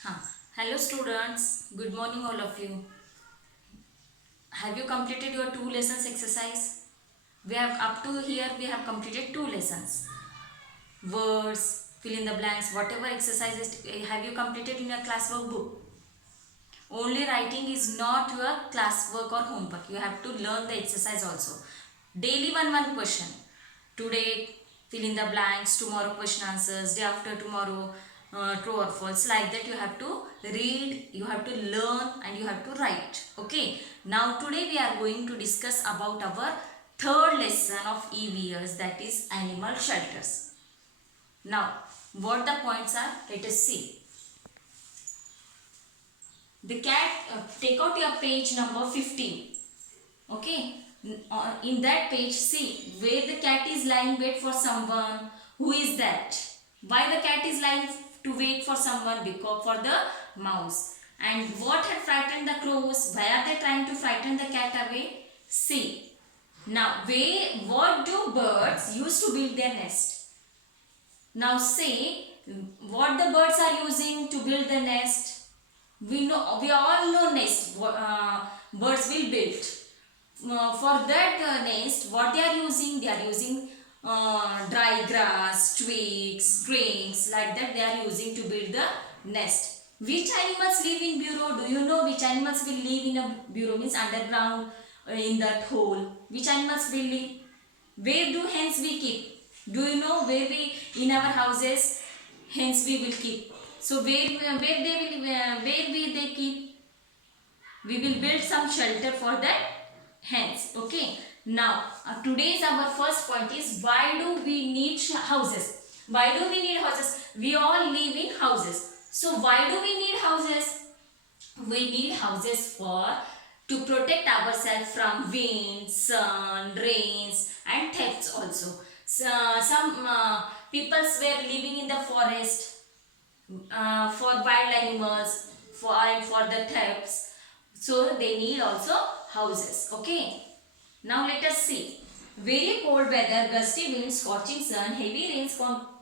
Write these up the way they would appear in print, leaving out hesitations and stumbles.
Huh. Hello students, good morning all of you. Have you completed your two lessons exercise? We have up to here we have completed two lessons. Words, fill in the blanks, whatever exercises have you completed in your classwork book. Only writing is not your classwork or homework. You have to learn the exercise also. Daily one question. Today fill in the blanks, tomorrow question answers, day after tomorrow true or false. Like that you have to read, you have to learn and you have to write. Okay. Now today we are going to discuss about our third lesson of EVS, that is animal shelters. Now what the points are, let us see. The cat, take out your page number 15. Okay. In that page, see where the cat is lying wait for someone. Who is that? Why the cat is lying to wait for someone? Because for the mouse. And what had frightened the crows? Why are they trying to frighten the cat away? See. Now, what do birds use to build their nest? Now say what the birds are using to build the nest. We all know nest. Birds will build. For that nest, what they are using? They are using dry grass, twigs, strings, like that they are using to build the nest. Which animals live in burrow? Do you know which animals will live in a burrow? Means underground, in that hole. Which animals will live? Where do hens we keep? Do you know where we in our houses hens we will keep? So where they keep? We will build some shelter for that hens. Okay. Now today's our first point is why do we need houses? Why do we need houses? We all live in houses. So why do we need houses? We need houses for to protect ourselves from wind, sun, rains and thefts also. So, some people were living in the forest for wild animals for the thefts, so they need also houses. Okay, now let us see. Very cold weather, gusty winds, scorching sun, heavy rains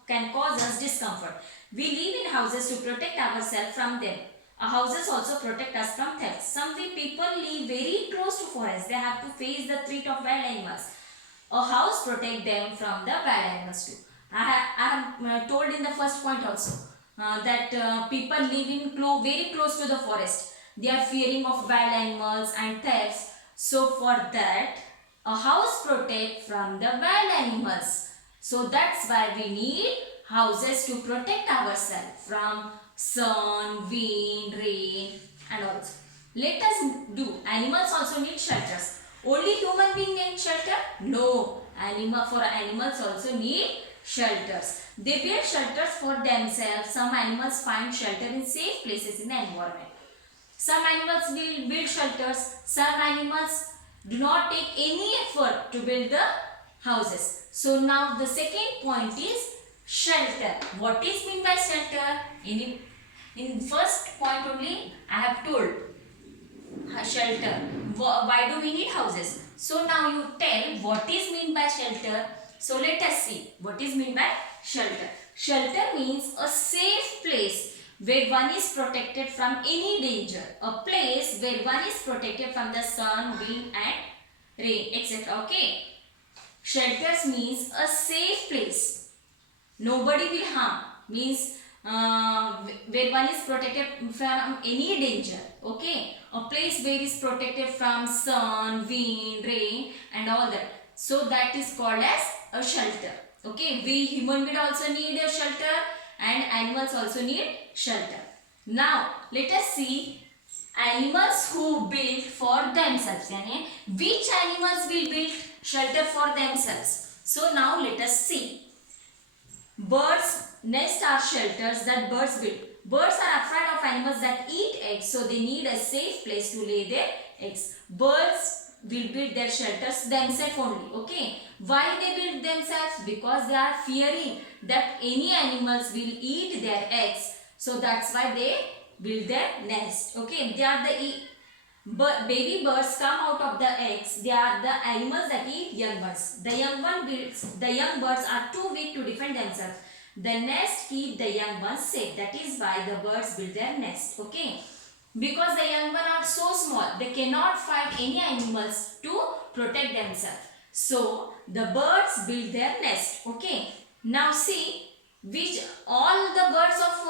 can cause us discomfort. We live in houses to protect ourselves from them. Our houses also protect us from thefts. Some people live very close to forests. They have to face the threat of wild animals. A house protect them from the wild animals too. I have told in the first point also that people live in very close to the forest. They are fearing of wild animals and thefts. So for that, a house protect from the wild animals. So that's why we need houses to protect ourselves from sun, wind, rain and also. Let us do. Animals also need shelters. Only human being need shelter? No. For animals also need shelters. They build shelters for themselves. Some animals find shelter in safe places in the environment. Some animals will build shelters. Some animals do not take any effort to build the houses. So now the second point is shelter. What is meant by shelter? In first point only I have told shelter. Why do we need houses? So now you tell what is meant by shelter. So let us see what is meant by shelter. Shelter means a safe place where one is protected from any danger. A place where one is protected from the sun, wind and rain, etc. Okay. Shelters means a safe place. Nobody will harm. Means where one is protected from any danger. Okay. A place where is protected from sun, wind, rain and all that. So that is called as a shelter. Okay. We human beings also need a shelter and animals also need shelter. Now let us see animals who build for themselves. Which animals will build shelter for themselves? So now let us see. Birds' nests are shelters that birds build. Birds are afraid of animals that eat eggs, so they need a safe place to lay their eggs. Birds will build their shelters themselves only. Okay. Why they build themselves? Because they are fearing that any animals will eat their eggs. So that's why they build their nest. Okay. They are baby birds come out of the eggs. They are the animals that eat young birds. The young birds are too weak to defend themselves. The nest keep the young ones safe. That is why the birds build their nest. Okay. Because the young ones are so small, they cannot fight any animals to protect themselves. So the birds build their nest. Okay. Now see, which all the birds of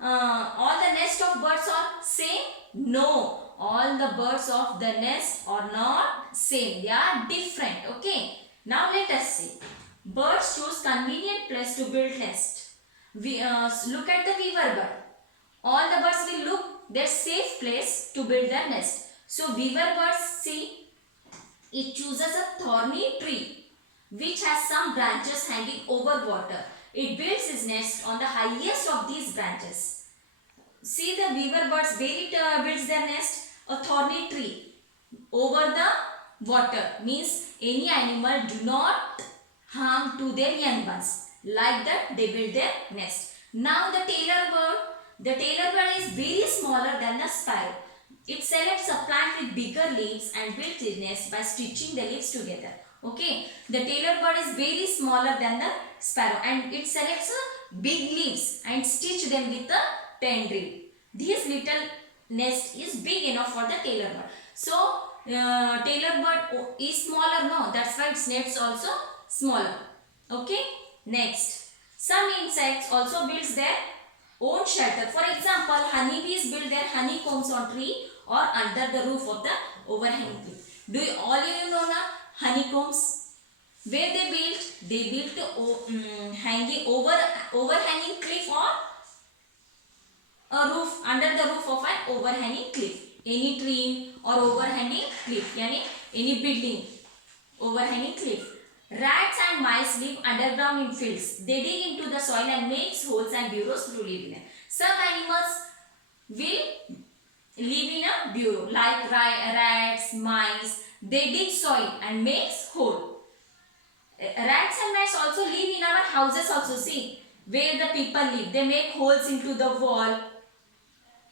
all the nest of birds are same? No, all the birds of the nest are not same. They are different. Okay. Now let us see. Birds choose convenient place to build nest. We look at the weaver bird. All the birds will look their safe place to build their nest. So weaver birds, see, it chooses a thorny tree which has some branches hanging over water. It builds its nest on the highest of these branches. See, the weaver birds where it builds their nest? A thorny tree over the water, means any animal do not harm to their young ones. Like that they build their nest. Now the tailor bird is very smaller than the sparrow. It selects a plant with bigger leaves and builds its nest by stitching the leaves together. Okay, the tailor bird is very smaller than the sparrow and it selects big leaves and stitch them with a tendril. This little nest is big enough for the tailor bird. So tailor bird is smaller, no, that's why its nest also smaller. Okay, next, some insects also builds their own shelter. For example, honeybees build their honeycombs on tree or under the roof of the overhanging cliff. Do you all you know now honeycombs? Where they built? They built hanging overhanging cliff or a roof, under the roof of an overhanging cliff. Any tree or overhanging cliff, yani any building overhanging cliff. Rats and mice live underground in fields. They dig into the soil and make holes and burrows to live in it. Some animals will live in a burrow like rats, mice. They dig soil and make hole. Rats and mice also live in our houses also. See, where the people live. They make holes into the wall.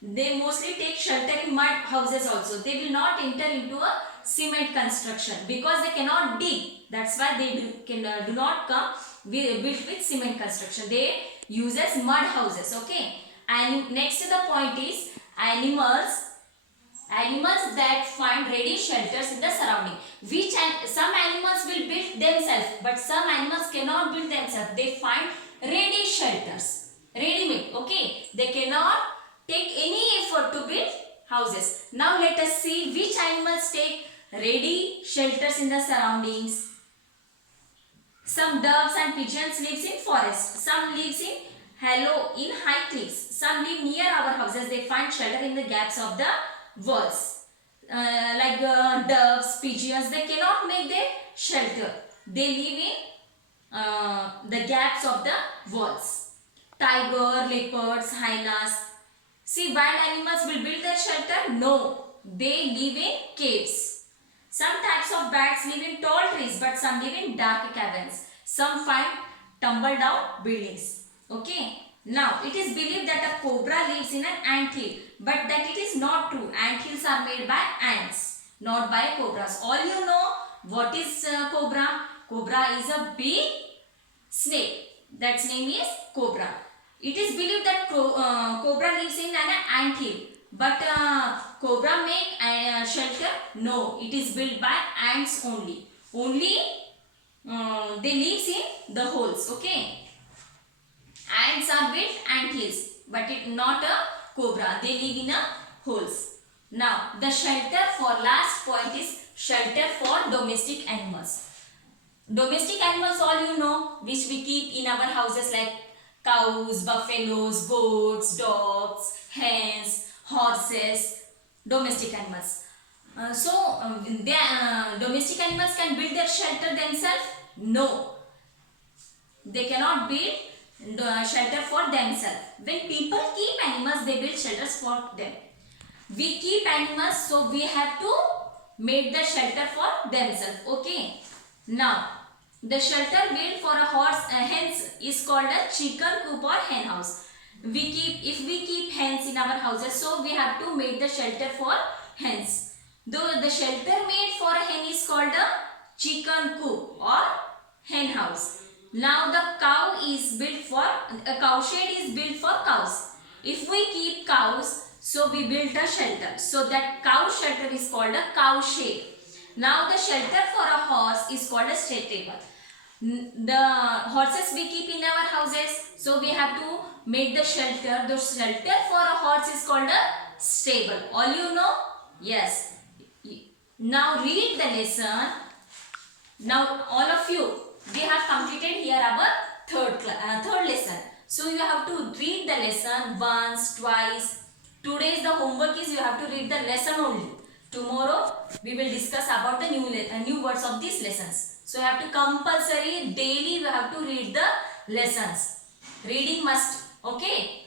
They mostly take shelter in mud houses also. They will not enter into a cement construction because they cannot dig. That's why they do not come built with cement construction. They use as mud houses. Okay. And next the point is animals that find ready shelters in the surrounding. Some animals will build themselves, but some animals cannot build themselves. They find ready shelters, ready-made. Okay. They cannot take any effort to build houses. Now let us see which animals take ready shelters in the surroundings. Some doves and pigeons lives in forest. Some lives in hollow in high cliffs. Some live near our houses. They find shelter in the gaps of the walls. Like doves, pigeons, they cannot make their shelter. They live in the gaps of the walls. Tiger, leopards, hyenas. See, wild animals will build their shelter? No, they live in caves. Some types of bats live in tall trees, but some live in dark caverns. Some find tumble down buildings. Okay. Now, it is believed that a cobra lives in an ant hill, but that it is not true. Ant hills are made by ants, not by cobras. All you know what is cobra? Cobra is a big snake. That's name is cobra. It is believed that cobra lives in an ant hill. But cobra make shelter? No, it is built by ants only. Only they lives in the holes. Okay. Ants are built ant hills, but it not a cobra. They live in a holes. Now the shelter for last point is shelter for domestic animals. Domestic animals all you know, which we keep in our houses like cows, buffaloes, goats, dogs, hens, horses, domestic animals. Domestic animals can build their shelter themselves? No. They cannot build shelter for themselves. When people keep animals, they build shelters for them. We keep animals, so we have to make the shelter for themselves. Okay. Now, the shelter built for a hens is called a chicken coop or hen house. If we keep hens in our houses, so we have to make the shelter for hens. Though the shelter made for a hen is called a chicken coop or hen house. Now the cow is built for, a cow shed is built for cows. If we keep cows, so we built a shelter. So that cow shelter is called a cow shed. Now the shelter for a horse is called a stable. The horses we keep in our houses, so we have to make the shelter. The shelter for a horse is called a stable. All you know? Yes. Now read the lesson. Now all of you, we have completed here our third lesson. So you have to read the lesson once, twice. Today's the homework is you have to read the lesson only. Tomorrow we will discuss about the new words of these lessons. So you have to compulsory daily you have to read the lessons. Reading must. Okay.